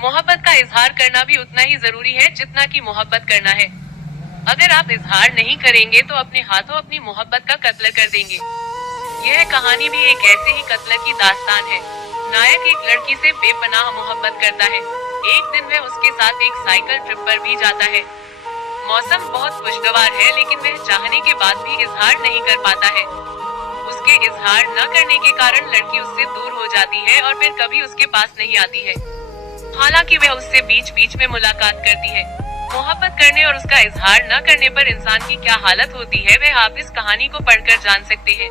मोहब्बत का इजहार करना भी उतना ही जरूरी है जितना कि मोहब्बत करना है। अगर आप इजहार नहीं करेंगे तो अपने हाथों अपनी मोहब्बत का कत्ल कर देंगे। यह कहानी भी एक ऐसे ही कत्ल की दास्तान है। नायक एक लड़की से बेपनाह मोहब्बत करता है। एक दिन वह उसके साथ एक साइकिल ट्रिप पर भी जाता है। मौसम बहुत खुशगवार है, लेकिन वह चाहने के बाद भी इजहार नहीं कर पाता है। उसके इजहार न करने के कारण लड़की उससे दूर हो जाती है और फिर कभी उसके पास नहीं आती है। हालांकि वह उससे बीच बीच में मुलाकात करती है। मोहब्बत करने और उसका इजहार न करने पर इंसान की क्या हालत होती है, वह आप इस कहानी को पढ़कर जान सकते हैं।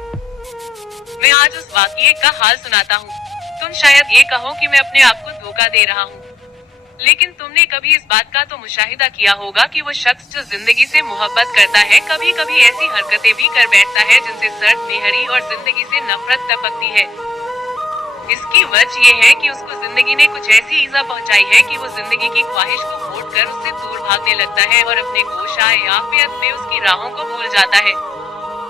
मैं आज उस वाक़ये का हाल सुनाता हूँ। तुम शायद ये कहो कि मैं अपने आप को धोखा दे रहा हूँ, लेकिन तुमने कभी इस बात का तो मुशाहिदा किया होगा कि वो शख्स जो जिंदगी से मोहब्बत करता है कभी कभी ऐसी हरकतें भी कर बैठता है जिनसे सर्द मेहरी और जिंदगी से नफरत टपकती है। इसकी वजह ये है कि उसको जिंदगी ने कुछ ऐसी ईजा पहुंचाई है कि वो जिंदगी की ख्वाहिश को वोट कर उससे दूर भागने लगता है और अपने गोशाए आफियत में उसकी राहों को भूल जाता है।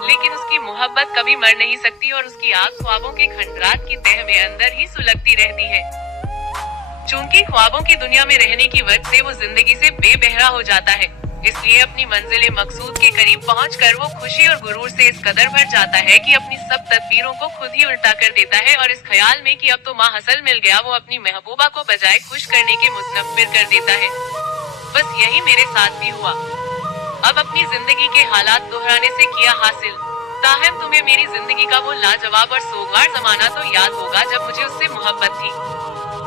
लेकिन उसकी मोहब्बत कभी मर नहीं सकती और उसकी आग ख्वाबों के खंडरात की तह में अंदर ही सुलगती रहती है। चूंकि ख्वाबों की दुनिया में रहने की वजह से वो जिंदगी से बेबहरा हो जाता है, इसलिए अपनी मंजिल मकसूद के करीब पहुंचकर वो खुशी और गुरूर से इस कदर भर जाता है कि अपनी सब तदबीरों को खुद ही उल्टा कर देता है और इस ख्याल में कि अब तो माहसल मिल गया, वो अपनी महबूबा को बजाय खुश करने के मुतनफ्फिर कर देता है। बस यही मेरे साथ भी हुआ। अब अपनी जिंदगी के हालात दोहराने से किया हासिल। ताहम तुम्हें मेरी जिंदगी का वो लाजवाब और सोगवार जमाना तो याद होगा जब मुझे उससे मोहब्बत थी।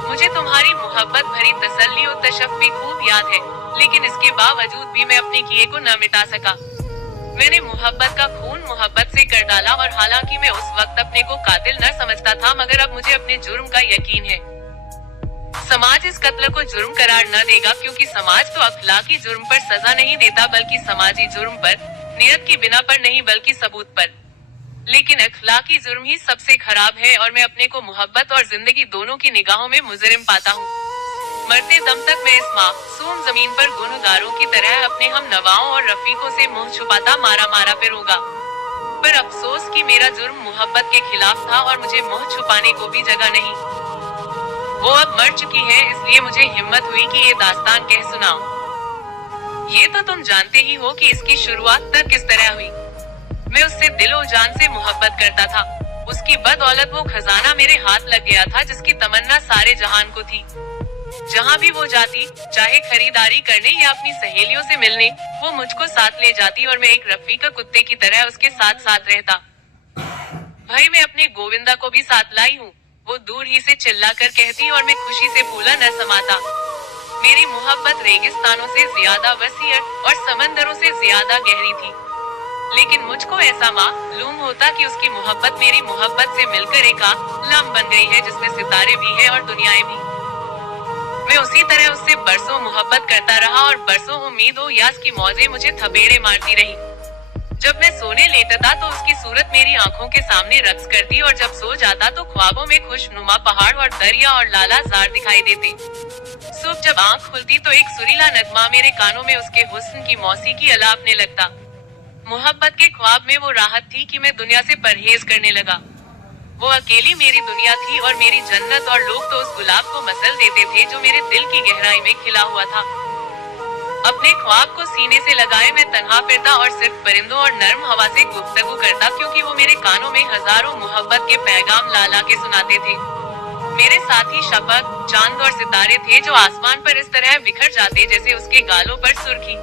मुझे तुम्हारी मोहब्बत भरी तसल्ली और तशफ़्फ़ी खूब याद है, लेकिन इसके बावजूद भी मैं अपने किए को न मिटा सका। मैंने मोहब्बत का खून मोहब्बत से कर डाला और हालांकि मैं उस वक्त अपने को कातिल न समझता था, मगर अब मुझे अपने जुर्म का यकीन है। समाज इस कत्ल को जुर्म करार न देगा, क्योंकि समाज तो अखलाकी जुर्म पर सजा नहीं देता बल्कि समाजी जुर्म पर, नियत की बिना पर नहीं बल्कि सबूत पर। लेकिन अखलाकी जुर्म ही सबसे खराब है और मैं अपने को मोहब्बत और जिंदगी दोनों की निगाहों में मुजरिम पाता हूँ। मरते दम तक मैं इस मासूम जमीन पर गुनहगारों की तरह अपने हम नवाओं और रफीकों से मुंह छुपाता मारा मारा फिरूंगा। पर अफसोस कि मेरा जुर्म मोहब्बत के खिलाफ था और मुझे मुंह छुपाने को भी जगह नहीं। वो अब मर चुकी है, इसलिए मुझे हिम्मत हुई कि ये दास्तान कह सुनाऊं। ये तो तुम जानते ही हो कि इसकी शुरुआत तक किस तरह हुई। मैं उससे दिलो जान से मोहब्बत करता था। उसकी बदौलत वो खजाना मेरे हाथ लग गया था जिसकी तमन्ना सारे जहान को थी। जहाँ भी वो जाती, चाहे खरीदारी करने या अपनी सहेलियों से मिलने, वो मुझको साथ ले जाती और मैं एक रफीका कुत्ते की तरह उसके साथ साथ रहता। भाई मैं अपने गोविंदा को भी साथ लाई हूँ, वो दूर ही से चिल्लाकर कहती और मैं खुशी से फूला न समाता। मेरी मोहब्बत रेगिस्तानों से ज्यादा वसी और समंदरों से ज्यादा गहरी थी, लेकिन मुझको ऐसा मालूम होता कि उसकी मोहब्बत मेरी मोहब्बत से मिलकर एक आलम बन गई है जिसमें सितारे भी हैं और दुनियाएं भी। मैं उसी तरह उससे बरसों मोहब्बत करता रहा और बरसों उम्मीद और यास की मौजें मुझे थपेड़े मारती रही। जब मैं सोने लेटता तो उसकी सूरत मेरी आंखों के सामने रक्स करती और जब सो जाता तो ख्वाबों में खुशनुमा पहाड़ और दरिया और लाला जार दिखाई देते। सुबह जब आंख खुलती तो एक सुरीला नगमा मेरे कानों में उसके हुस्न की मौसीकी अलापने लगता। मोहब्बत के ख्वाब में वो राहत थी कि मैं दुनिया से परहेज करने लगा। वो अकेली मेरी दुनिया थी और मेरी जन्नत, और लोग तो उस गुलाब को मसल देते थे जो मेरे दिल की गहराई में खिला हुआ था। अपने ख्वाब को सीने से लगाए मैं तन्हा फिरता और सिर्फ परिंदों और नर्म हवा से गुफ्तगू करता, क्योंकि वो मेरे कानों में हजारों मोहब्बत के पैगाम ला ला के सुनाते थे। मेरे साथ ही शफक, चांद और सितारे थे जो आसमान पर इस तरह बिखर जाते जैसे उसके गालों पर सुर्खी।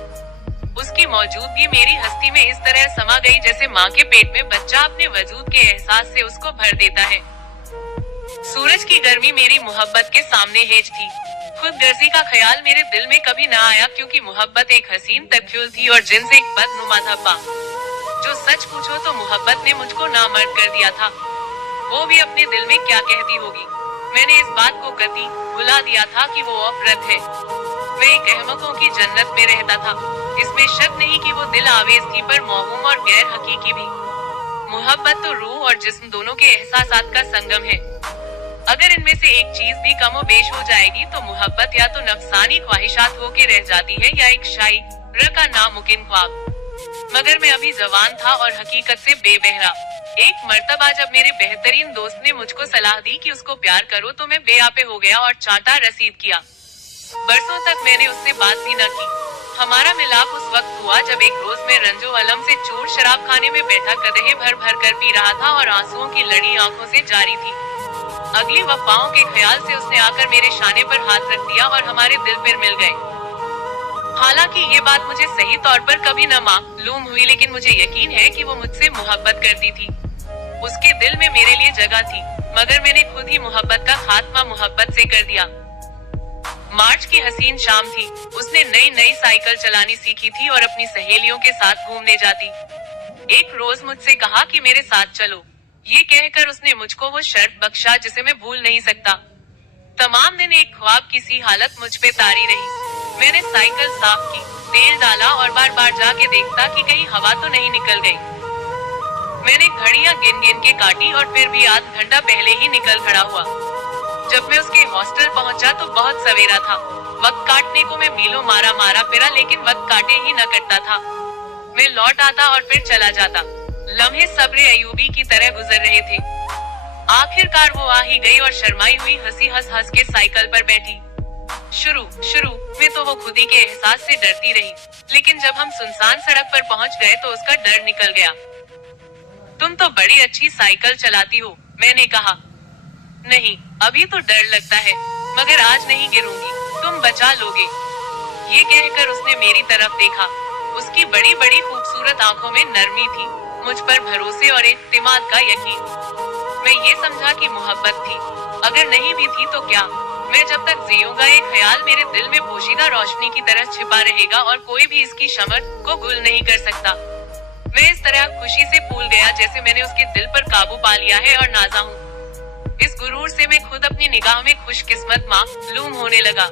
उसकी मौजूदगी मेरी हस्ती में इस तरह समा गई जैसे माँ के पेट में बच्चा अपने वजूद के एहसास से उसको भर देता है। सूरज की गर्मी मेरी मोहब्बत के सामने हेज थी। खुदगर्जी का ख्याल मेरे दिल में कभी न आया, क्योंकि मोहब्बत एक हसीन तख्युल थी और जिनसे एक बदनुमा धब्बा। जो सच पूछो तो मोहब्बत ने मुझको नामर्द कर दिया था। वो भी अपने दिल में क्या कहती होगी। मैंने इस बात को कतई भुला दिया था कि वो औरत है। मैं एक अहमकों की जन्नत में रहता था। इसमें शक नहीं कि वो दिल आवेज थी, पर मौहूम और गैर हकीकी भी। मोहब्बत तो रूह और जिस्म दोनों के एहसासात का संगम है। अगर इनमें से एक चीज भी कमो बेश हो जाएगी तो मोहब्बत या तो नफसानी ख्वाहिशात होके रह जाती है या एक शायर का नामुमकिन ख्वाब। मगर मैं अभी जवान था और हकीकत से बेबहरा। एक मर्तबा जब मेरे बेहतरीन दोस्त ने मुझको सलाह दी कि उसको प्यार करो तो मैं बेआपे हो गया और चांटा रसीद किया। बरसों तक मैंने उससे बात भी न की। हमारा मिलाप उस वक्त हुआ जब एक रोज मैं रंजो अलम से चूर शराब खाने में बैठा कदहे भर भर कर पी रहा था और आंसुओं की लड़ी आंखों से जारी थी। अगली वफाओं के ख्याल से उसने आकर मेरे शाने पर हाथ रख दिया और हमारे दिल फिर मिल गए। हालांकि ये बात मुझे सही तौर पर कभी न मालूम हुई, लेकिन मुझे यकीन है कि वो मुझसे मोहब्बत करती थी। उसके दिल में मेरे लिए जगह थी, मगर मैंने खुद ही मोहब्बत का खात्मा मोहब्बत से कर दिया। मार्च की हसीन शाम थी। उसने नई नई साइकिल चलानी सीखी थी और अपनी सहेलियों के साथ घूमने जाती। एक रोज मुझसे कहा कि मेरे साथ चलो। ये कहकर उसने मुझको वो शर्त बख्शा जिसे मैं भूल नहीं सकता। तमाम दिन एक ख्वाब की सी हालत मुझ पे तारी रही। मैंने साइकिल साफ की, तेल डाला और बार बार जाके देखता कि कहीं हवा तो नहीं निकल गई। मैंने घड़ियां गिन गिन के काटी और फिर भी आध घंटा पहले ही निकल खड़ा हुआ। जब मैं उसके हॉस्टल पहुंचा तो बहुत सवेरा था। वक्त काटने को मैं मीलों मारा मारा फिरा, लेकिन वक्त काटे ही न कटता था। मैं लौट आता और फिर चला जाता। लम्हे सब्र अयूबी की तरह गुजर रहे थे। आखिरकार वो आ ही गई और शर्माई हुई हंसी हंस हंस के साइकिल पर बैठी। शुरू में तो वो खुद ही के एहसास से डरती रही, लेकिन जब हम सुनसान सड़क पर पहुंच गए तो उसका डर निकल गया। तुम तो बड़ी अच्छी साइकिल चलाती हो, मैंने कहा। नहीं, अभी तो डर लगता है, मगर आज नहीं गिरूंगी, तुम बचा लोगे। ये कहकर उसने मेरी तरफ देखा। उसकी बड़ी बड़ी खूबसूरत आंखों में नरमी थी, मुझ पर भरोसे और एतमाद का यकीन। मैं ये समझा कि मोहब्बत थी। अगर नहीं भी थी तो क्या, मैं जब तक जीऊंगा ये ख्याल मेरे दिल में पोशीदा रोशनी की तरह छिपा रहेगा और कोई भी इसकी शमत को गुल नहीं कर सकता। मैं इस तरह खुशी से फूल गया जैसे मैंने उसके दिल पर काबू पा लिया है और नाजा हूँ। इस गुरूर से मैं खुद अपनी निगाह में खुशकिस्मत मालूम होने लगा।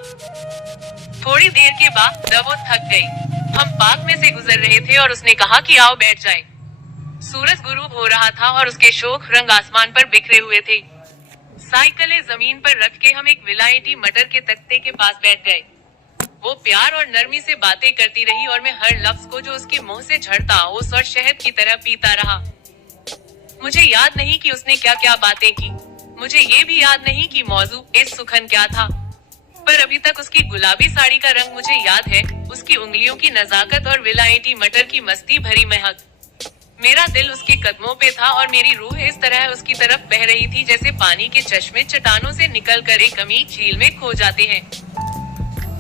थोड़ी देर के बाद वो थक गई। हम पार्क में से गुजर रहे थे और उसने कहा कि आओ बैठ जाए। सूरज गुरूब हो रहा था और उसके शोख रंग आसमान पर बिखरे हुए थे। साइकिलें जमीन पर रख के हम एक विलायती मटर के तख्ते के पास बैठ गए। वो प्यार और नरमी से बातें करती रही और मैं हर लफ्ज को जो उसके मुंह से झड़ता ओस और शहद की तरह पीता रहा। मुझे याद नहीं कि उसने क्या क्या बातें की। मुझे ये भी याद नहीं कि मौजू इस सुखन क्या था, पर अभी तक उसकी गुलाबी साड़ी का रंग मुझे याद है, उसकी उंगलियों की नजाकत और विलायती मटर की मस्ती भरी महक। मेरा दिल उसके कदमों पे था और मेरी रूह इस तरह उसकी तरफ बह रही थी जैसे पानी के चश्मे चट्टानों से निकलकर एक अमीर झील में खो जाते हैं।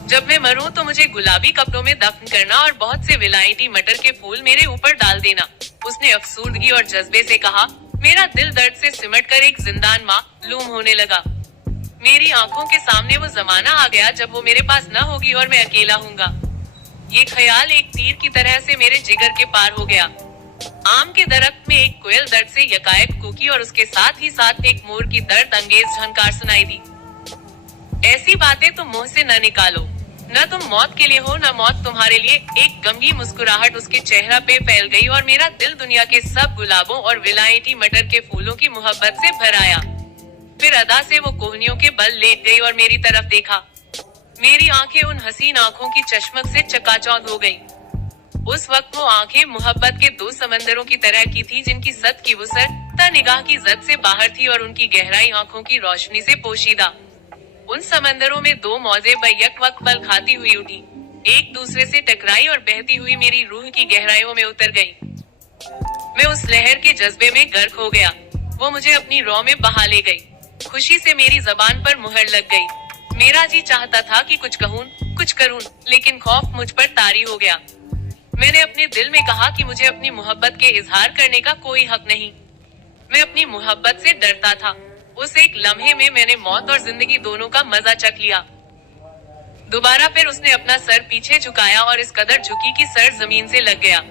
जब मैं मरूं तो मुझे गुलाबी कपड़ों में दफन करना और बहुत से विलायती मटर के फूल मेरे ऊपर डाल देना, उसने अफसुर्दगी और जज्बे से कहा। मेरा दिल दर्द से सिमटकर एक जिंदान मालूम होने लगा। मेरी आंखों के सामने वो जमाना आ गया जब वो मेरे पास न होगी और मैं अकेला हूँगा। ये ख्याल एक तीर की तरह से मेरे जिगर के पार हो गया। आम के दरख्त में एक कोयल दर्द से यकायक कूकी और उसके साथ ही साथ एक मोर की दर्द अंगेज झंकार सुनाई दी। ऐसी बातें तुम मुंह से न निकालो। न तुम मौत के लिए हो न मौत तुम्हारे लिए। एक गमगी मुस्कुराहट उसके चेहरा पे फैल गई और मेरा दिल दुनिया के सब गुलाबों और विलायती मटर के फूलों की मोहब्बत से भर आया। फिर अदा से वो कोहनियों के बल लेट गई और मेरी तरफ देखा। मेरी आंखें उन हसीन आंखों की चशमक से चकाचौंध हो गईं। उस वक्त वो आंखें मोहब्बत के दो समंदरों की तरह की थी, जिनकी सत की वुसअत निगाह की जद से बाहर थी और उनकी गहराई आंखों की रोशनी से पोशीदा। उन समंदरों में दो मौजे बैक वक्त पल खाती हुई उठी, एक दूसरे से टकराई और बहती हुई मेरी रूह की गहराइयों में उतर गई। मैं उस लहर के जज्बे में गर्क हो गया। वो मुझे अपनी रौ में बहा ले गई। खुशी से मेरी जबान पर मुहर लग गई। मेरा जी चाहता था कि कुछ कहूँ कुछ करूँ, लेकिन खौफ मुझ पर तारी हो गया। मैंने अपने दिल में कहा कि मुझे अपनी मोहब्बत के इजहार करने का कोई हक नहीं। मैं अपनी मोहब्बत से डरता था। उस एक लम्हे में मैंने मौत और जिंदगी दोनों का मजा चख लिया। दोबारा फिर उसने अपना सर पीछे झुकाया और इस कदर झुकी कि सर जमीन से लग गया।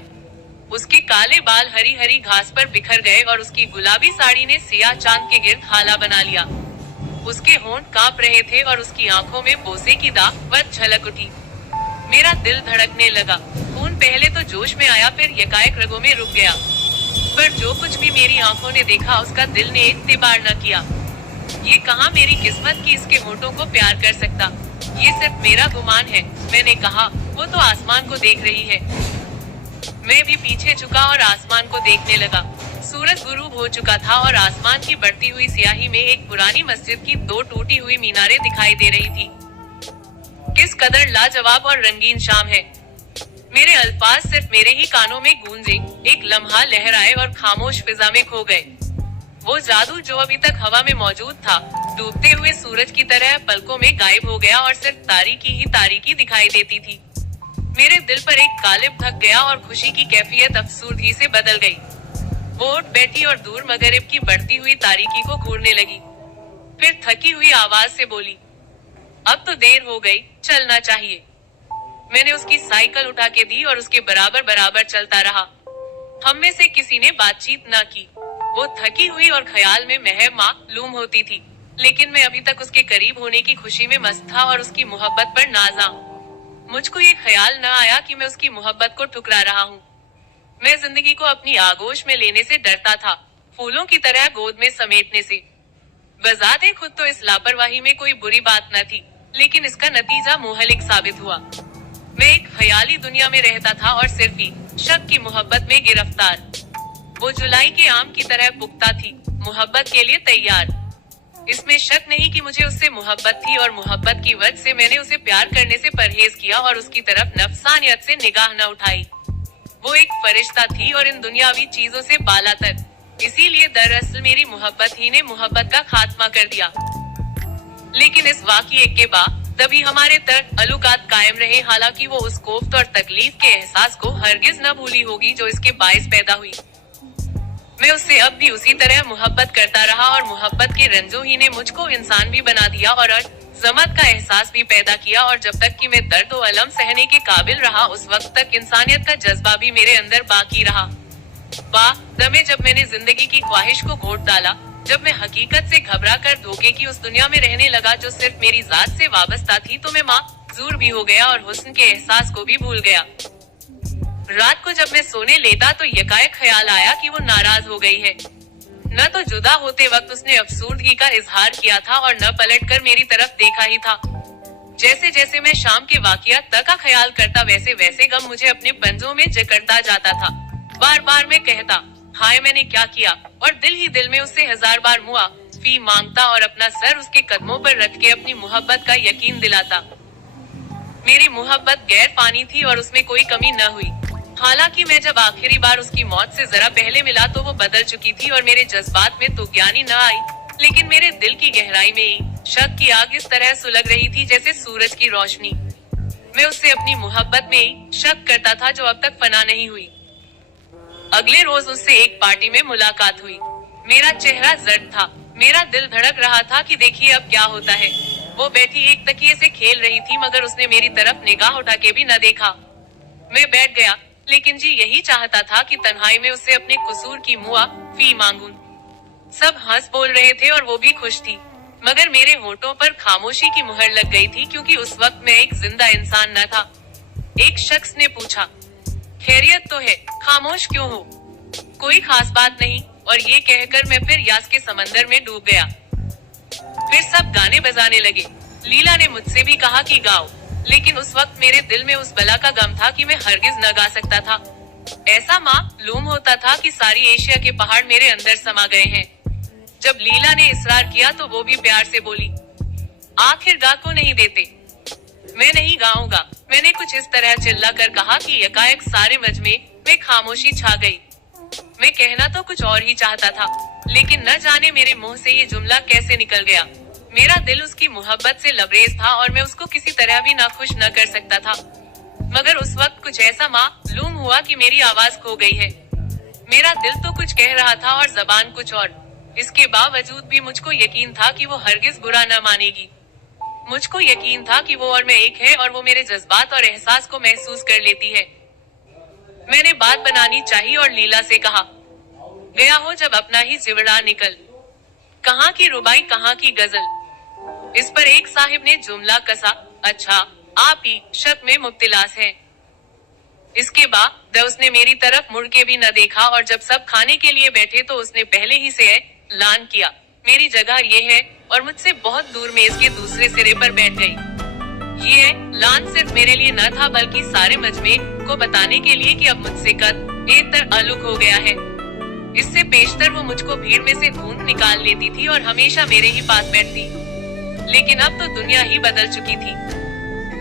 उसके काले बाल हरी हरी घास पर बिखर गए और उसकी गुलाबी साड़ी ने सियाह चांद के गिर्द हाला बना लिया। उसके होंठ कांप रहे थे और उसकी आंखों में बोसे की दावत झलक उठी। मेरा दिल धड़कने लगा। खून पहले तो जोश में आया, फिर यकायक रगों में रुक गया। पर जो कुछ भी मेरी आंखों ने देखा उसका दिल ने एतबार न किया। ये कहाँ मेरी किस्मत की इसके होठों को प्यार कर सकता। ये सिर्फ मेरा गुमान है, मैंने कहा। वो तो आसमान को देख रही है। मैं भी पीछे झुका और आसमान को देखने लगा। सूरज गुरूब हो चुका था और आसमान की बढ़ती हुई सियाही में एक पुरानी मस्जिद की दो टूटी हुई मीनारें दिखाई दे रही थी। किस कदर लाजवाब और रंगीन शाम है। मेरे अल्फाज सिर्फ मेरे ही कानों में गूंजे, एक लम्हा लहराए और खामोश फिजा में खो गए। वो जादू जो अभी तक हवा में मौजूद था, डूबते हुए सूरज की तरह पलकों में गायब हो गया और सिर्फ तारीकी ही तारीकी दिखाई देती थी। मेरे दिल पर एक कालिब ढक गया और खुशी की कैफियत अफसुर्दगी से बदल गई। वो उठ बैठी और दूर मगरिब की बढ़ती हुई तारीकी को घूरने लगी। फिर थकी हुई आवाज से बोली, अब तो देर हो गई, चलना चाहिए। मैंने उसकी साइकिल उठा के दी और उसके बराबर बराबर चलता रहा। हम में से किसी ने बातचीत न की। वो थकी हुई और ख्याल में मालूम होती थी, लेकिन मैं अभी तक उसके करीब होने की खुशी में मस्त था और उसकी मोहब्बत पर नाज़ा। मुझको ये ख्याल न आया कि मैं उसकी मोहब्बत को ठुकरा रहा हूँ। मैं जिंदगी को अपनी आगोश में लेने से डरता था, फूलों की तरह गोद में समेटने से। बजाते खुद तो इस लापरवाही में कोई बुरी बात न थी, लेकिन इसका नतीजा मुहलिक साबित हुआ। मैं एक ख्याली दुनिया में रहता था और सिर्फ ही शक की मोहब्बत में गिरफ्तार। वो जुलाई के आम की तरह पुख्ता थी, मोहब्बत के लिए तैयार। इसमें शक नहीं कि मुझे उससे मोहब्बत थी और मोहब्बत की वजह से मैंने उसे प्यार करने से परहेज किया और उसकी तरफ नफसानियत से निगाह न उठाई। वो एक फरिश्ता थी और इन दुनियावी चीजों से बालातर। इसीलिए दरअसल मेरी मोहब्बत ही ने मोहब्बत का खात्मा कर दिया। लेकिन इस वाक़ये के बाद तभी हमारे ताल्लुकात कायम रहे, हालांकि वो उस कोफ्त और तकलीफ के एहसास को हरगिज न भूली होगी जो इसके बाइस पैदा हुई। मैं उससे अब भी उसी तरह मोहब्बत करता रहा और मोहब्बत के रंजों ही ने मुझको इंसान भी बना दिया और जमत का एहसास भी पैदा किया। और जब तक कि मैं दर्द और अलम सहने के काबिल रहा, उस वक्त तक इंसानियत का जज्बा भी मेरे अंदर बाकी रहा। दमे जब मैंने जिंदगी की ख्वाहिश को घोट डाला, जब मैं हकीकत से घबरा कर धोखे की उस दुनिया में रहने लगा जो सिर्फ मेरी जात से वाबस्ता थी, तो मैं माजूर भी हो गया और हुस्न के एहसास को भी भूल गया। रात को जब मैं सोने लेता तो यकायक ख्याल आया कि वो नाराज हो गई है। न तो जुदा होते वक्त उसने अफसुर्दगी का इजहार किया था और न पलटकर मेरी तरफ देखा ही था। जैसे जैसे मैं शाम के वाकयात तक का ख्याल करता, वैसे वैसे गम मुझे अपने पंजों में जकड़ता जाता था। बार बार मैं कहता, हाय मैंने क्या किया, और दिल ही दिल में उससे 1000 बार मुआफी मांगता और अपना सर उसके कदमों पर रख के अपनी मोहब्बत का यकीन दिलाता। मेरी मोहब्बत गैर पानी थी और उसमें कोई कमी न हुई। हालांकि मैं जब आखिरी बार उसकी मौत से जरा पहले मिला तो वो बदल चुकी थी और मेरे जज्बात में तुगयानी न आई, लेकिन मेरे दिल की गहराई में ही शक की आग इस तरह सुलग रही थी जैसे सूरज की रोशनी। मैं उससे अपनी मोहब्बत में ही शक करता था जो अब तक फना नहीं हुई। अगले रोज उससे एक पार्टी में मुलाकात हुई। मेरा चेहरा जर्द था, मेरा दिल धड़क रहा था कि देखिए अब क्या होता है। वो बैठी एक तकिए से खेल रही थी, मगर उसने मेरी तरफ निगाह उठा के भी न देखा। मैं बैठ गया, लेकिन जी यही चाहता था कि तन्हाई में उससे अपने कसूर की मुआफी मांगूं। सब हंस बोल रहे थे और वो भी खुश थी, मगर मेरे होठों पर खामोशी की मुहर लग गई थी, क्योंकि उस वक्त मैं एक जिंदा इंसान न था। एक शख्स ने पूछा, खैरियत तो है, खामोश क्यों हो? कोई खास बात नहीं, और ये कहकर मैं फिर यास के समंदर में डूब गया। फिर सब गाने बजाने लगे। लीला ने मुझसे भी कहा कि गाओ, लेकिन उस वक्त मेरे दिल में उस बला का गम था कि मैं हरगिज न गा सकता था। ऐसा मालूम होता था कि सारी एशिया के पहाड़ मेरे अंदर समा गए हैं। जब लीला ने इसरार किया तो वो भी प्यार से बोली, आखिर गा को नहीं देते? मैं नहीं गाऊंगा, मैंने कुछ इस तरह चिल्ला कर कहा कि यकायक सारे मजमे में खामोशी छा गई। मैं कहना तो कुछ और ही चाहता था, लेकिन न जाने मेरे मुंह से ये जुमला कैसे निकल गया। मेरा दिल उसकी मोहब्बत से लबरेज था और मैं उसको किसी तरह भी नाखुश न कर सकता था, मगर उस वक्त कुछ ऐसा मालूम हुआ कि मेरी आवाज खो गई है। मेरा दिल तो कुछ कह रहा था और जबान कुछ और। इसके बावजूद भी मुझको यकीन था कि वो हरगिज बुरा न मानेगी। मुझको यकीन था कि वो और मैं एक है और वो मेरे जज्बात और एहसास को महसूस कर लेती है। मैंने बात बनानी चाहिए और लीला से कहा, गया हो जब अपना ही जिवड़ा निकल, कहाँ की रुबाई कहाँ की गजल। इस पर एक साहिब ने जुमला कसा, अच्छा आप ही शक में मुब्तिलास हैं। इसके बाद उसने मेरी तरफ मुड़ के भी न देखा और जब सब खाने के लिए बैठे तो उसने पहले ही से ऐलान किया, मेरी जगह ये है, और मुझसे बहुत दूर मेज के दूसरे सिरे पर बैठ गई। ये ऐलान सिर्फ मेरे लिए न था बल्कि सारे मजमे को बताने के लिए कि अब मुझसे ताल्लुक हो गया है। इससे पेशतर वो मुझको भीड़ में से ढूंढ निकाल लेती थी और हमेशा मेरे ही पास बैठती, लेकिन अब तो दुनिया ही बदल चुकी थी।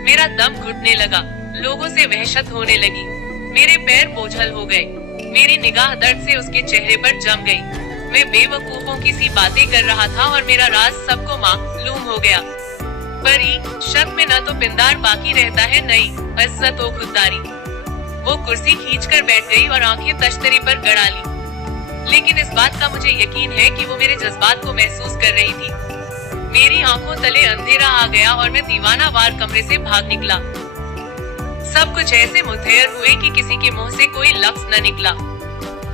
मेरा दम घुटने लगा, लोगों से वहशत होने लगी, मेरे पैर बोझल हो गए, मेरी निगाह दर्द से उसके चेहरे पर जम गई। मैं बेवकूफों की सी बातें कर रहा था और मेरा राज सबको मालूम हो गया। परी शक में न तो पिंदार बाकी रहता है, नई इज्जत हो खुददारी। वो कुर्सी खींचकर बैठ गई और आंखें तश्तरी पर गड़ा ली। लेकिन इस बात का मुझे यकीन है कि वो मेरे जज्बात को महसूस कर रही थी। मेरी आंखों तले अंधेरा आ गया और मैं दीवाना वार कमरे से भाग निकला। सब कुछ ऐसे मुतहयर हुए कि किसी के मुंह से कोई लफ्ज न निकला।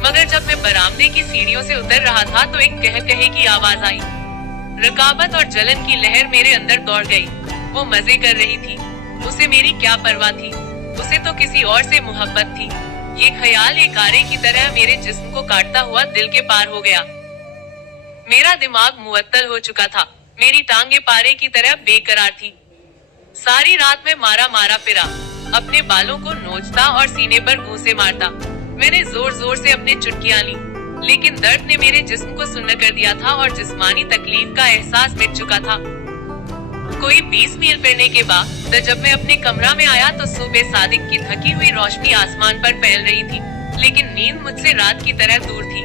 मगर जब मैं बरामदे की सीढ़ियों से उतर रहा था तो एक कह की आवाज आई। रकाबत और जलन की लहर मेरे अंदर दौड़ गई। वो मजे कर रही थी, उसे मेरी क्या परवाह थी, उसे तो किसी और से मोहब्बत थी। ये ख्याल एक आरे की तरह मेरे जिस्म को काटता हुआ दिल के पार हो गया। मेरा दिमाग मुअत्तल हो चुका था, मेरी टांगे पारे की तरह बेकरार थी। सारी रात में मारा मारा फिरा, अपने बालों को नोचता और सीने पर घूंसे मारता। मैंने जोर जोर से अपनी चुटकियां ली, लेकिन दर्द ने मेरे जिस्म को सुन्न कर दिया था और जिस्मानी तकलीफ का एहसास मिट चुका था। कोई 20 मील फिरने के बाद जब मैं अपने कमरा में आया तो सुबह सादिक की थकी हुई रोशनी आसमान पर फैल रही थी, लेकिन नींद मुझसे रात की तरह दूर थी।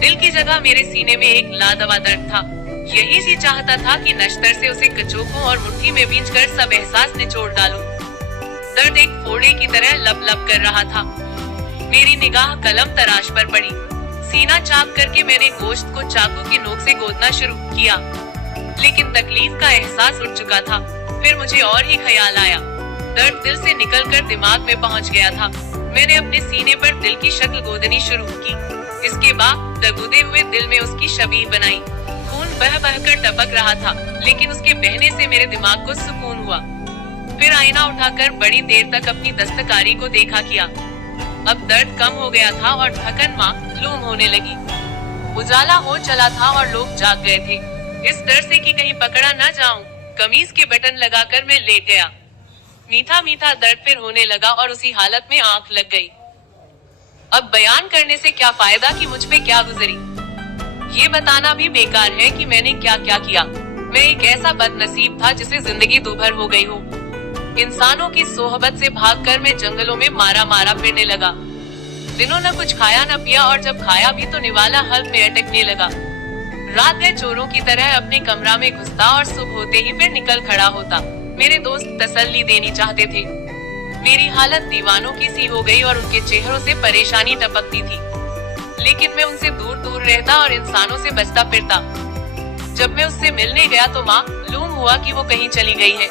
दिल की जगह मेरे सीने में एक लादवा दर्द था। यही जी चाहता था कि नश्तर से उसे कचोखों और मुट्ठी में भींचकर सब एहसास निचोड़ डालूं। दर्द एक फोड़े की तरह लब लब कर रहा था। मेरी निगाह कलम तराश पर पड़ी। सीना चाक करके मैंने गोश्त को चाकू की नोक से गोदना शुरू किया, लेकिन तकलीफ का एहसास उठ चुका था। फिर मुझे और ही ख्याल आया। दर्द दिल से निकलकर दिमाग में पहुंच गया था। मैंने अपने सीने पर दिल की शक्ल गोदनी शुरू की। इसके बाद दगुदे हुए दिल में उसकी शबीह बनाई। खून बह बहकर टपक रहा था, लेकिन उसके बहने से मेरे दिमाग को सुकून हुआ। फिर आईना उठाकर बड़ी देर तक अपनी दस्तकारी को देखा किया। अब दर्द कम हो गया था और थकन मालूम होने लगी। उजाला हो चला था और लोग जाग गए थे। इस डर से कि कहीं पकड़ा न जाऊं, कमीज के बटन लगाकर मैं लेट गया। मीठा मीठा दर्द फिर होने लगा और उसी हालत में आंख लग गई। अब बयान करने से क्या फायदा कि मुझ पे क्या गुजरी। ये बताना भी बेकार है कि मैंने क्या क्या किया। मैं एक ऐसा बदनसीब था जिसे जिंदगी दुभर हो गई हो। इंसानों की सोहबत से भागकर मैं जंगलों में मारा मारा फिरने लगा। दिनों न कुछ खाया न पिया, और जब खाया भी तो निवाला हल्क में अटकने लगा। रात में चोरों की तरह अपने कमरा में घुसता और सुबह होते ही फिर निकल खड़ा होता। मेरे दोस्त तसल्ली देनी चाहते थे। मेरी हालत दीवानों की सी हो गई और उनके चेहरों से परेशानी टपकती थी, लेकिन मैं उनसे दूर दूर रहता और इंसानों से बचता फिरता। जब मैं उससे मिलने गया तो मालूम हुआ कि वो कहीं चली गई है।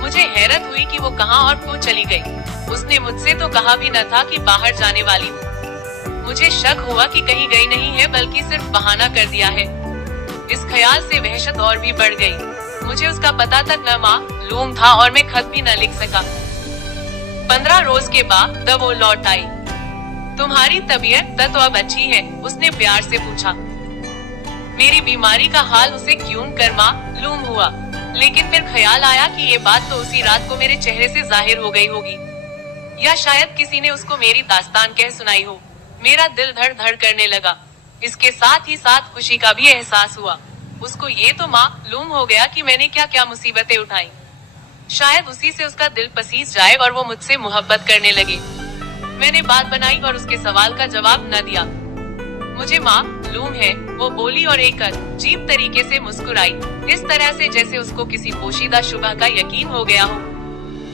मुझे हैरत हुई कि वो कहाँ और क्यों चली गई। उसने मुझसे तो कहा भी न था कि बाहर जाने वाली हूँ। मुझे शक हुआ कि कहीं गई नहीं है, बल्कि सिर्फ बहाना कर दिया है। इस ख्याल से वहशत और भी बढ़ गई। मुझे उसका पता तक न मालूम था और मैं खत भी न लिख सका। 15 रोज के बाद वो लौट आई। तुम्हारी तबीयत तो अब अच्छी है? उसने प्यार से पूछा। मेरी बीमारी का हाल उसे क्यों कर मालूम हुआ, लेकिन फिर ख्याल आया कि ये बात तो उसी रात को मेरे चेहरे से जाहिर हो गई होगी, या शायद किसी ने उसको मेरी दास्तान कह सुनाई हो। मेरा दिल धड़ धड़ करने लगा। इसके साथ ही साथ खुशी का भी एहसास हुआ। उसको ये तो मालूम हो गया कि मैंने क्या क्या मुसीबतें उठाई। शायद उसी से उसका दिल पसीज जाए और वो मुझसे मोहब्बत करने लगे। मैंने बात बनाई और उसके सवाल का जवाब न दिया। मुझे मालूम है, वो बोली और एक अजीब तरीके से मुस्कुराई, इस तरह से जैसे उसको किसी पोशीदा शुबह का यकीन हो गया हो।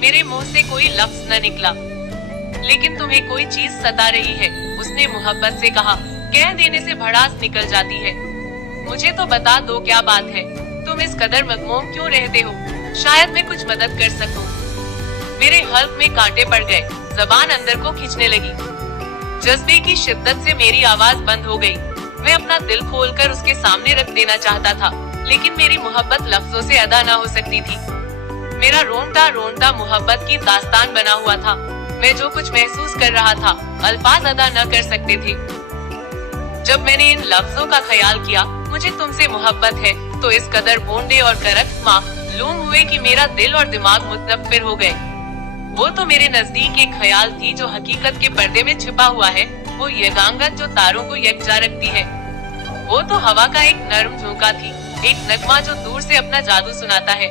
मेरे मुंह से कोई लफ्ज न निकला। लेकिन तुम्हें कोई चीज सता रही है, उसने मोहब्बत से कहा। कह देने से भड़ास निकल जाती है। मुझे तो बता दो क्या बात है। तुम इस कदर मगमूम क्यों रहते हो? शायद मैं कुछ मदद कर सकूं। मेरे हल्क में कांटे पड़ गए, जबान अंदर को खींचने लगी। जज्बे की शिद्दत से मेरी आवाज बंद हो गई। मैं अपना दिल खोलकर उसके सामने रख देना चाहता था, लेकिन मेरी मोहब्बत लफ्जों से अदा न हो सकती थी। मेरा रोंटा रोंटा मोहब्बत की दास्तान बना हुआ था। मैं जो कुछ महसूस कर रहा था, अल्फाज अदा न कर सकते थे। जब मैंने इन लफ्जों का ख्याल किया, मुझे तुमसे मोहब्बत है, तो इस कदर बोंडे और करक मालूम हुए कि मेरा दिल और दिमाग मुतनफ्फिर हो गए। वो तो मेरे नजदीक एक ख्याल थी जो हकीकत के पर्दे में छिपा हुआ है। वो यगांगत जो तारों को यकजा रखती है। वो तो हवा का एक नर्म झोंका थी, एक नगमा जो दूर से अपना जादू सुनाता है।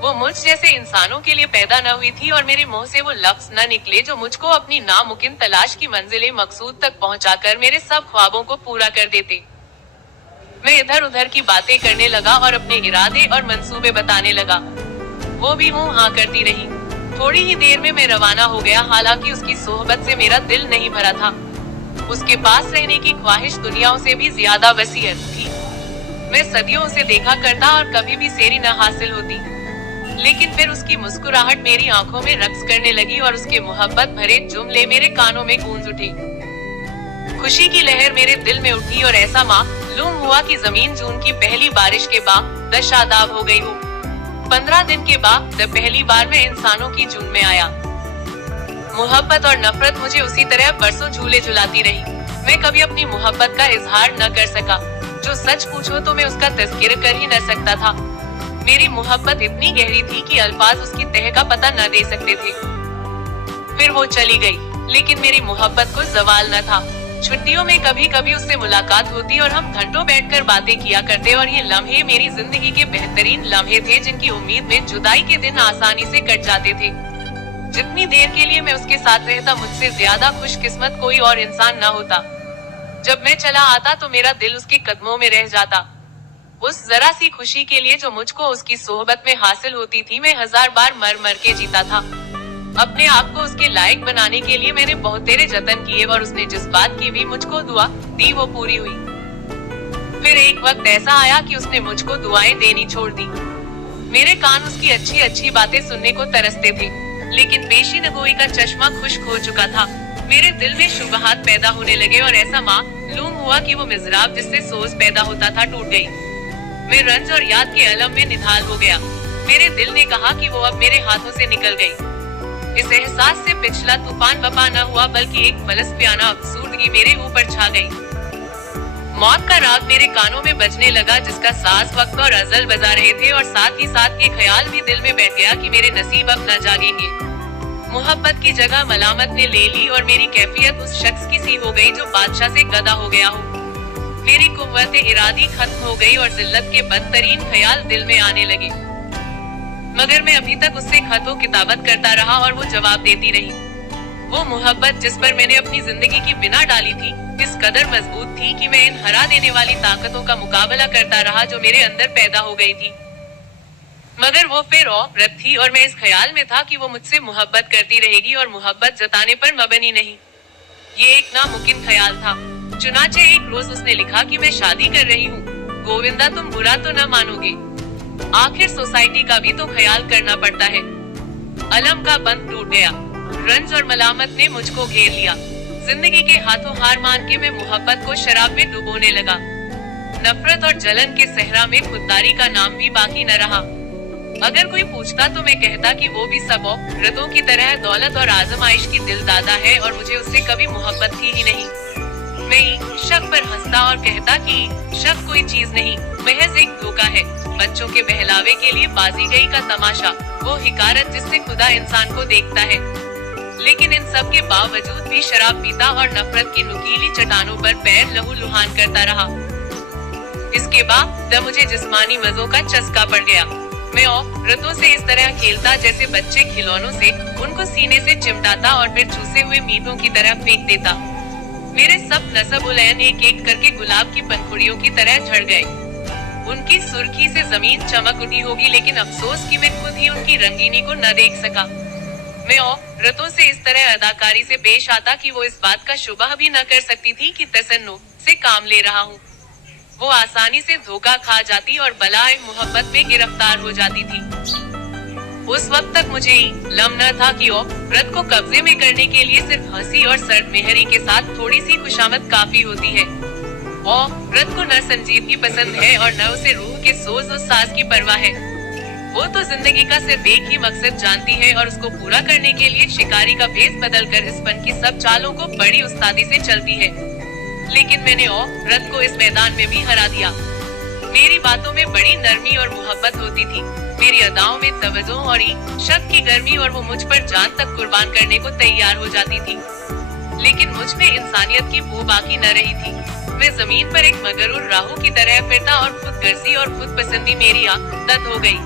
वो मुझ जैसे इंसानों के लिए पैदा न हुई थी और मेरे मुंह से वो लफ्ज न निकले जो मुझको अपनी नामुमकिन तलाश की मंजिले मकसूद तक पहुंचाकर मेरे सब ख्वाबों को पूरा कर देते। मैं इधर उधर की बातें करने लगा और अपने इरादे और मंसूबे बताने लगा। वो भी हूँ हाँ करती रही। थोड़ी ही देर में मैं रवाना हो गया, हालांकि उसकी सोहबत से मेरा दिल नहीं भरा था। उसके पास रहने की ख्वाहिश दुनियाओं से भी ज्यादा वसीयत थी। मैं सदियों उसे देखा करता और कभी भी सेरी न हासिल होती, लेकिन फिर उसकी मुस्कुराहट मेरी आंखों में रक्स करने लगी और उसके मोहब्बत भरे जुमले मेरे कानों में गूंज उठे। खुशी की लहर मेरे दिल में उठी और ऐसा मालूम हुआ कि जमीन जून की पहली बारिश के बाद शादाब हो गई हो। 15 दिन के बाद जब पहली बार मैं इंसानों की जून में आया। मोहब्बत और नफरत मुझे उसी तरह बरसों झूले झुलाती रही। मैं कभी अपनी मोहब्बत का इजहार न कर सका। जो सच पूछो तो मैं उसका तज़किर कर ही न सकता था। मेरी मोहब्बत इतनी गहरी थी कि अल्फाज उसकी तह का पता न दे सकते थे। फिर वो चली गई, लेकिन मेरी मोहब्बत को जवाल न था। छुट्टियों में कभी कभी उससे मुलाकात होती और हम घंटों बैठकर बातें किया करते और ये लम्हे मेरी जिंदगी के बेहतरीन लम्हे थे, जिनकी उम्मीद में जुदाई के दिन आसानी से कट जाते थे। जितनी देर के लिए मैं उसके साथ रहता, मुझसे ज्यादा खुशकिस्मत कोई और इंसान न होता। जब मैं चला आता तो मेरा दिल उसके कदमों में रह जाता। उस जरा सी खुशी के लिए जो मुझको उसकी सोहबत में हासिल होती थी, मैं 1000 बार मर मर के जीता था। अपने आप को उसके लायक बनाने के लिए मैंने बहुत तेरे जतन किए और उसने जिस बात की भी मुझको दुआ दी वो पूरी हुई। फिर एक वक्त ऐसा आया कि उसने मुझको दुआएं देनी छोड़ दी। मेरे कान उसकी अच्छी अच्छी बातें सुनने को तरसते थे, लेकिन पेशी नगोई का चश्मा खुश्क हो चुका था। मेरे दिल में शुबहात पैदा होने लगे और ऐसा मालूम हुआ कि वो मिज़राब जिससे सोज पैदा होता था टूट गई। मैं रंज और याद के अलम में निढाल हो गया। मेरे दिल ने कहा कि वो अब मेरे हाथों से निकल गई। इस एहसास से पिछला तूफान वफा न हुआ, बल्कि एक फलसफियाना अफसुर्दगी मेरे ऊपर छा गई। मौत का राग मेरे कानों में बजने लगा, जिसका साज वक्त और अजल बजा रहे थे, और साथ ही साथ ये ख्याल भी दिल में बैठ गया कि मेरे नसीब अब न जागेंगे। मोहब्बत की जगह मलामत ने ले ली और मेरी कैफियत उस शख्स की सी हो गई जो बादशाह से गदा हो गया हो। मेरी कुव्वत इरादी खत्म हो गई और जिल्लत के बदतरीन ख्याल दिल में आने लगे। मगर मैं अभी तक उससे खतो किताबत करता रहा और वो जवाब देती रही। वो मोहब्बत जिस पर मैंने अपनी जिंदगी की बिना डाली थी, इस कदर मजबूत थी कि मैं इन हरा देने वाली ताकतों का मुकाबला करता रहा जो मेरे अंदर पैदा हो गई थी। मगर वो फिर औरत थी और मैं इस ख्याल में था कि वो मुझसे मोहब्बत करती रहेगी और मोहब्बत जताने पर मबनी नहीं। ये एक नामुमकिन ख्याल था। चुनाचे एक रोज उसने लिखा कि मैं शादी कर रही हूँ। गोविंदा, तुम बुरा तो न मानोगे। आखिर सोसाइटी का भी तो ख्याल करना पड़ता है। अलम का बंद टूट गया। रंज और मलामत ने मुझको घेर लिया। जिंदगी के हाथों हार मान के मैं मोहब्बत को शराब में डुबोने लगा। नफरत और जलन के सहरा में खुददारी का नाम भी बाकी न रहा। अगर कोई पूछता तो मैं कहता कि वो भी सब औरतों की तरह दौलत और आजमाइश की दिलदादा है और मुझे उससे कभी मोहब्बत थी ही नहीं। मैं शक पर हंसता और कहता कि शक कोई चीज नहीं, महज एक धोखा है, बच्चों के बहलावे के लिए बाजीगरी का तमाशा, वो हिकारत जिससे खुदा इंसान को देखता है। लेकिन इन सब के बावजूद भी शराब पीता और नफरत की नुकीली चट्टानों पर पैर लहूलुहान करता रहा। इसके बाद मुझे जिस्मानी मजों का चस्का पड़ गया। मैं औरतों से इस तरह खेलता जैसे बच्चे खिलौनों से, उनको सीने से चिमटाता और फिर चूसे हुए मीठों की तरह फेंक देता। मेरे सब नसब-उल-ऐन एक एक करके गुलाब की पंखुड़ियों की तरह झड़ गए। उनकी सुर्खी से जमीन चमक उठी होगी, लेकिन अफसोस कि मैं खुद ही उनकी रंगीनी को न देख सका। मैं औरतों से इस तरह अदाकारी से पेश आता कि वो इस बात का शुबह भी न कर सकती थी कि तसन्नु से काम ले रहा हूँ। वो आसानी से धोखा खा जाती और बलाए मोहब्बत में गिरफ्तार हो जाती थी। उस वक्त तक मुझे इल्म न था कि औरत को कब्जे में करने के लिए सिर्फ हंसी और सर्द मेहरी के साथ थोड़ी सी खुशामद काफी होती है। औरत को न संजीदगी पसंद है और न उसे रूह के सोज और साज की परवाह है। वो तो जिंदगी का सिर्फ एक ही मकसद जानती है और उसको पूरा करने के लिए शिकारी का भेष बदलकर हिस्पन की सब चालों को बड़ी उस्तादी से चलती है। लेकिन मैंने औरत को इस मैदान में भी हरा दिया। मेरी बातों में बड़ी नरमी और मोहब्बत होती थी, मेरी अदाओं में तवज्जो और शक की गर्मी, और वो मुझ पर जान तक कुर्बान करने को तैयार हो जाती थी। लेकिन मुझ में इंसानियत की बू बाकी न रही थी। मैं जमीन पर एक मगरूर राहू की तरह फिरता और खुद गर्जी और खुद पसंदी मेरी आदत हो गई।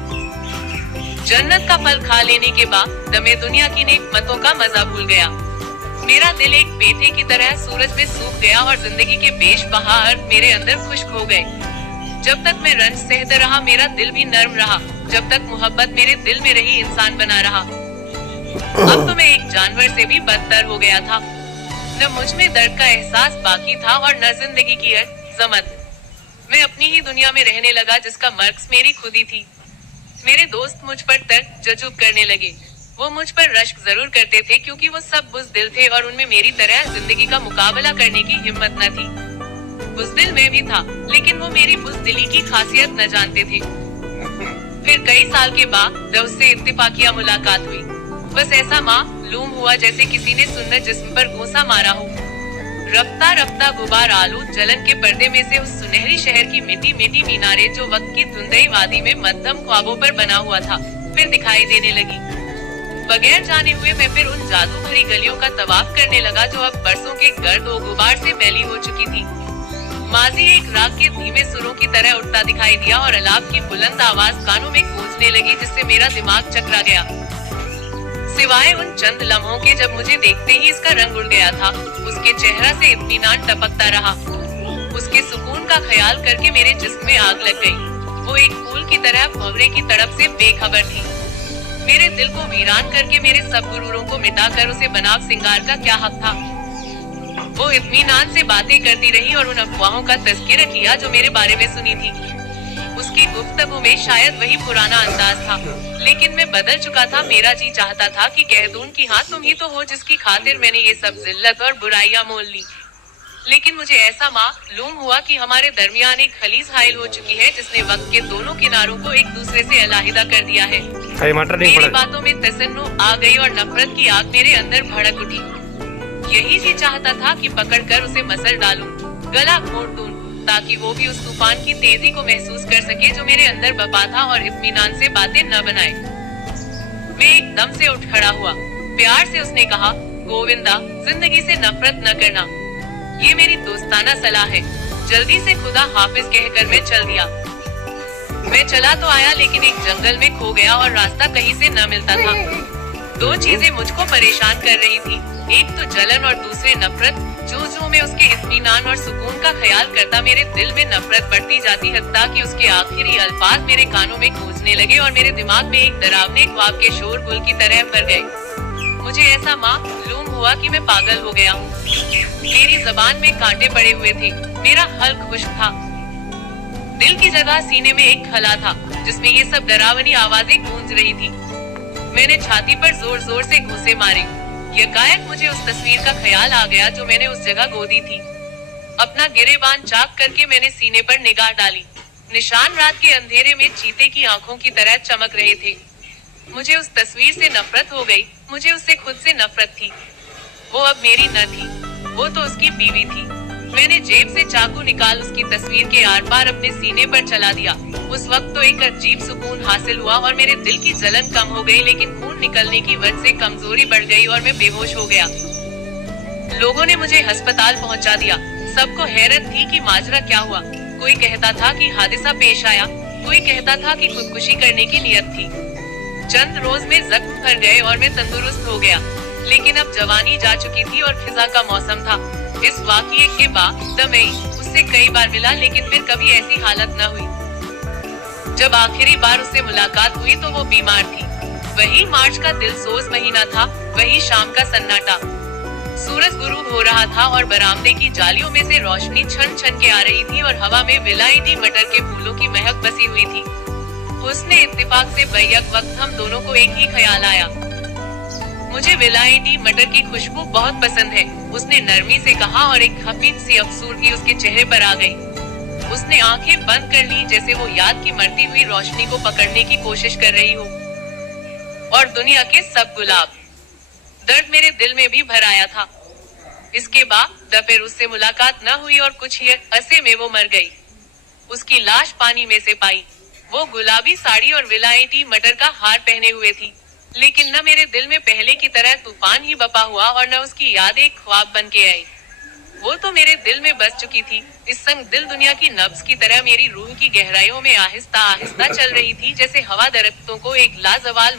जन्नत का फल खा लेने के बाद मैं दुनिया की नेमतों का मजा भूल गया। मेरा दिल एक पेठे की तरह सूरज में सूख गया और जिंदगी के बेश बहार मेरे अंदर खुश्क हो गए। जब तक मैं रंज सहता रहा मेरा दिल भी नर्म रहा, जब तक मोहब्बत मेरे दिल में रही इंसान बना रहा। अब तो मैं एक जानवर से भी बदतर हो गया था। न मुझ में दर्द का एहसास बाकी था और न जिंदगी की अजमत। मैं अपनी ही दुनिया में रहने लगा जिसका मर्कज मेरी खुद ही थी। मेरे दोस्त मुझ पर तजजुब करने लगे। वो मुझ पर रश्क जरूर करते थे क्योंकि वो सब बुज़दिल थे और उनमें मेरी तरह जिंदगी का मुकाबला करने की हिम्मत न थी। बुज़दिल मैं भी था, लेकिन वो मेरी बुज़दिली की खासियत न जानते थे। फिर कई साल के बाद उससे इत्तेफाकिया मुलाकात हुई। बस ऐसा मालूम हुआ जैसे किसी ने सुन्नत जिस्म पर घूंसा मारा हो। रफ्ता रफ्ता गुबार आलूद जलन के पर्दे में से उस सुनहरी शहर की मिट्टी मिट्टी मीनारे जो वक्त की धुंधली वादी में मध्यम ख्वाबों पर बना हुआ था, फिर दिखाई देने लगी। बगैर जाने हुए मैं फिर उन जादू भरी गलियों का तवाफ करने लगा जो अब बरसों के गर्द और गुबार से मैली हो चुकी थी। माजी एक राग के धीमे सुरों की तरह उठता दिखाई दिया और अलाप की बुलंद आवाज कानों में गूंजने लगी जिससे मेरा दिमाग चकरा गया। सिवाय उन चंद लम्हों के जब मुझे देखते ही इसका रंग उड़ गया था, उसके चेहरा से इत्मीनान टपकता रहा। उसके सुकून का ख्याल करके मेरे जिस्म में आग लग गई। वो एक फूल की तरह भंवरे की तड़प से बेखबर थी। मेरे दिल को वीरान करके मेरे सब गुरूरों को मिटाकर उसे बनाव सिंगार का क्या हक था। वो इत्मीनान से बातें करती रही और उन अफवाहों का तज़किरा किया जो मेरे बारे में सुनी थी। उसकी गुफ्तगू में शायद वही पुराना अंदाज था, लेकिन मैं बदल चुका था। मेरा जी चाहता था कि कह दूं कि हाँ तुम ही तो हो जिसकी खातिर मैंने ये सब जिल्लत और बुराइयां मोल ली। लेकिन मुझे ऐसा मालूम हुआ कि हमारे दरमियान एक खलीज हाइल हो चुकी है जिसने वक्त के दोनों किनारों को एक दूसरे से अलहदा कर दिया है। मेरी बातों में तसन्नु आ गई और नफरत की आग मेरे अंदर भड़क उठी। यही जी चाहता था कि पकड़कर उसे मसल डालूं, गला घोंट दूं, ताकि वो भी उस तूफान की तेजी को महसूस कर सके जो मेरे अंदर बपा था और इत्मीनान से बातें न बनाए। मैं एकदम से उठ खड़ा हुआ। प्यार से उसने कहा, गोविंदा, जिंदगी से नफरत न करना, ये मेरी दोस्ताना सलाह है। जल्दी से खुदा हाफिज कहकर मैं चल दिया। मैं चला तो आया लेकिन एक जंगल में खो गया और रास्ता कहीं से न मिलता था। दो चीजें मुझको परेशान कर रही थी, एक तो जलन और दूसरे नफरत। जो मैं उसके इत्मीनान और सुकून का ख्याल करता मेरे दिल में नफरत बढ़ती जाती हत्ता कि उसके आखिरी अल्फाज मेरे कानों में गूंजने लगे और मेरे दिमाग में एक डरावने ख्वाब के शोरगुल की तरह भर गए। मुझे ऐसा मालूम हुआ कि मैं पागल हो गया हूँ। मेरी जबान में कांटे पड़े हुए थे, मेरा हल्क खुश्क था। दिल की जगह सीने में एक खला था जिसमें ये सब डरावनी आवाजें गूंज रही थी। मैंने छाती पर जोर जोर से घूंसे मारे। यकायक मुझे उस तस्वीर का ख्याल आ गया जो मैंने उस जगह गोदी थी। अपना गिरेबान चाक करके मैंने सीने पर निगाह डाली। निशान रात के अंधेरे में चीते की आंखों की तरह चमक रहे थे। मुझे उस तस्वीर से नफरत हो गई। मुझे उससे खुद से नफरत थी। वो अब मेरी न थी, वो तो उसकी बीवी थी। मैंने जेब से चाकू निकाल उसकी तस्वीर के आर पार अपने सीने पर चला दिया। उस वक्त तो एक अजीब सुकून हासिल हुआ और मेरे दिल की जलन कम हो गई, लेकिन खून निकलने की वजह से कमजोरी बढ़ गई और मैं बेहोश हो गया। लोगों ने मुझे अस्पताल पहुंचा दिया। सबको हैरत थी कि माजरा क्या हुआ। कोई कहता था कि हादसा पेश आया, कोई कहता था कि खुदकुशी करने की नियत थी। चंद रोज में जख्म भर गए और मैं तंदुरुस्त हो गया, लेकिन अब जवानी जा चुकी थी और खिजा का मौसम था। इस वाक़ये के बाद मैं उससे कई बार मिला, लेकिन फिर कभी ऐसी हालत न हुई। जब आखिरी बार उससे मुलाकात हुई तो वो बीमार थी। वही मार्च का दिलसोज महीना था, वही शाम का सन्नाटा। सूरज गुरूब हो रहा था और बरामदे की जालियों में से रोशनी छन छन के आ रही थी और हवा में विलायती मटर के फूलों की महक बसी हुई थी। उसने इत्तेफाक से बैक वक्त हम दोनों को एक ही ख्याल आया। मुझे विलायती मटर की खुशबू बहुत पसंद है, उसने नरमी से कहा और एक खफीफ सी अफसुर्दगी उसके चेहरे पर आ गई। उसने आंखें बंद कर ली जैसे वो याद की मरती हुई रोशनी को पकड़ने की कोशिश कर रही हो। और दुनिया के सब गुलाब। दर्द मेरे दिल में भी भर आया था। इसके बाद फिर उससे मुलाकात न हुई और कुछ ही अरसे में वो मर गई। उसकी लाश पानी में से पाई। वो गुलाबी साड़ी और विलायती मटर का हार पहने हुए थी, लेकिन न मेरे दिल में पहले की तरह तूफान ही बपा हुआ और न उसकी याद एक ख्वाब बन के आई। वो तो मेरे दिल में बस चुकी थी। इस संग दिल दुनिया की नब्ज की तरह मेरी रूह की गहराइयों में आहिस्ता आहिस्ता चल रही थी, जैसे हवा दरख्तों को एक लाजवाल